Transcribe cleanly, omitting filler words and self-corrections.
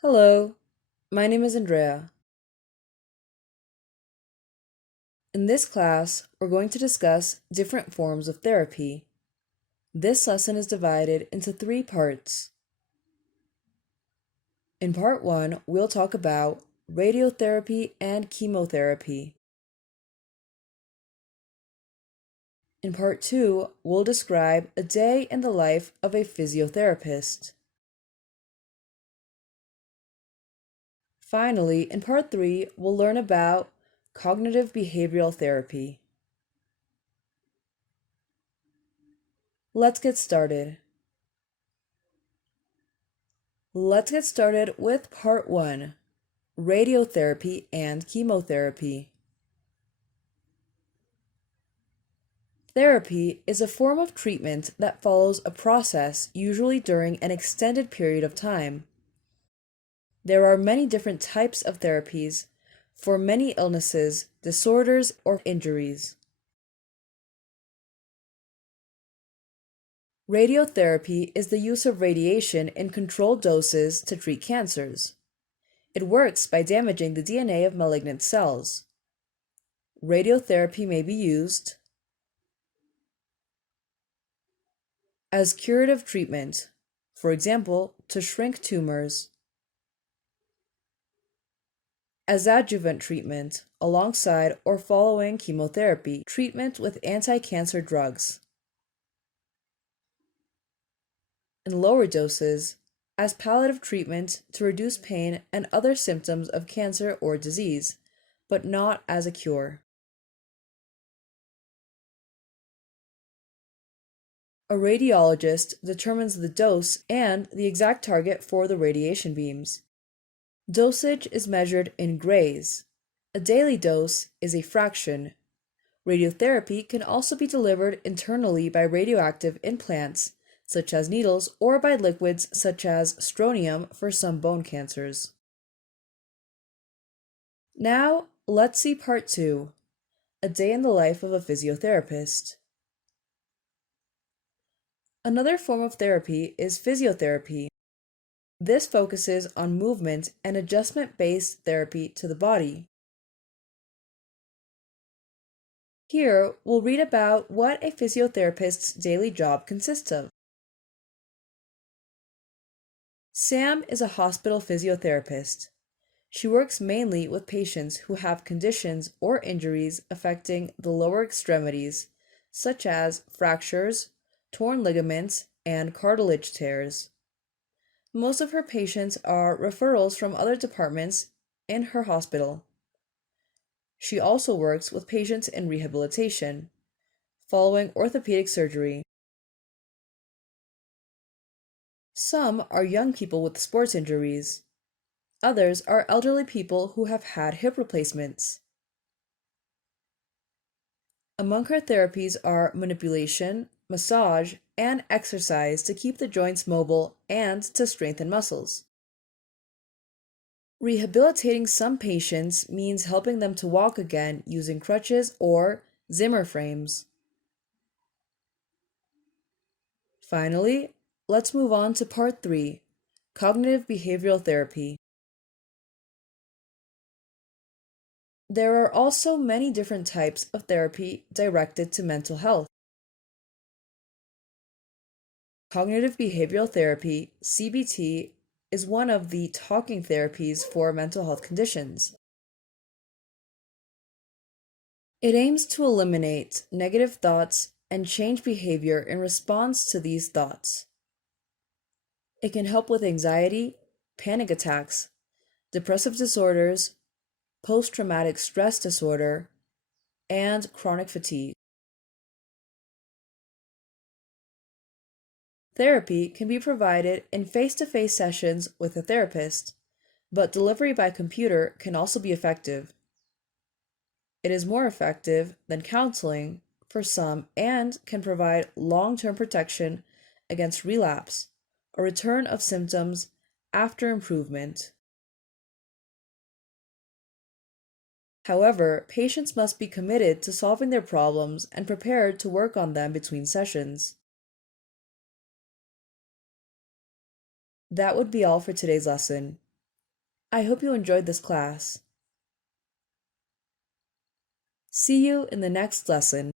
Hello, my name is Andrea. In this class, we're going to discuss different forms of therapy. This lesson is divided into three parts. In part one, we'll talk about radiotherapy and chemotherapy. In part two, we'll describe a day in the life of a physiotherapist. Finally, in part three, we'll learn about cognitive behavioral therapy. Let's get started. Let's get started with part one, radiotherapy and chemotherapy. Therapy is a form of treatment that follows a process usually during an extended period of time. There are many different types of therapies for many illnesses, disorders, or injuries. Radiotherapy is the use of radiation in controlled doses to treat cancers. It works by damaging the DNA of malignant cells. Radiotherapy may be used as curative treatment, for example, to shrink tumors, as adjuvant treatment alongside or following chemotherapy, treatment with anti-cancer drugs, in lower doses, as palliative treatment to reduce pain and other symptoms of cancer or disease, but not as a cure. A radiologist determines the dose and the exact target for the radiation beams. Dosage is measured in grays. A daily dose is a fraction. Radiotherapy can also be delivered internally by radioactive implants, such as needles, or by liquids such as strontium for some bone cancers. Now, let's see part two, a day in the life of a physiotherapist. Another form of therapy is physiotherapy. This focuses on movement and adjustment-based therapy to the body. Here, we'll read about what a physiotherapist's daily job consists of. Sam is a hospital physiotherapist. She works mainly with patients who have conditions or injuries affecting the lower extremities, such as fractures, torn ligaments, and cartilage tears. Most of her patients are referrals from other departments in her hospital. She also works with patients in rehabilitation, following orthopedic surgery. Some are young people with sports injuries. Others are elderly people who have had hip replacements. Among her therapies are manipulation, massage, and exercise to keep the joints mobile and to strengthen muscles. Rehabilitating some patients means helping them to walk again using crutches or Zimmer frames. Finally, let's move on to part three, cognitive behavioral therapy. There are also many different types of therapy directed to mental health. Cognitive behavioral therapy, CBT, is one of the talking therapies for mental health conditions. It aims to eliminate negative thoughts and change behavior in response to these thoughts. It can help with anxiety, panic attacks, depressive disorders, post-traumatic stress disorder, and chronic fatigue. Therapy can be provided in face-to-face sessions with a therapist, but delivery by computer can also be effective. It is more effective than counseling for some and can provide long-term protection against relapse or return of symptoms after improvement. However, patients must be committed to solving their problems and prepared to work on them between sessions. That would be all for today's lesson. I hope you enjoyed this class. See you in the next lesson.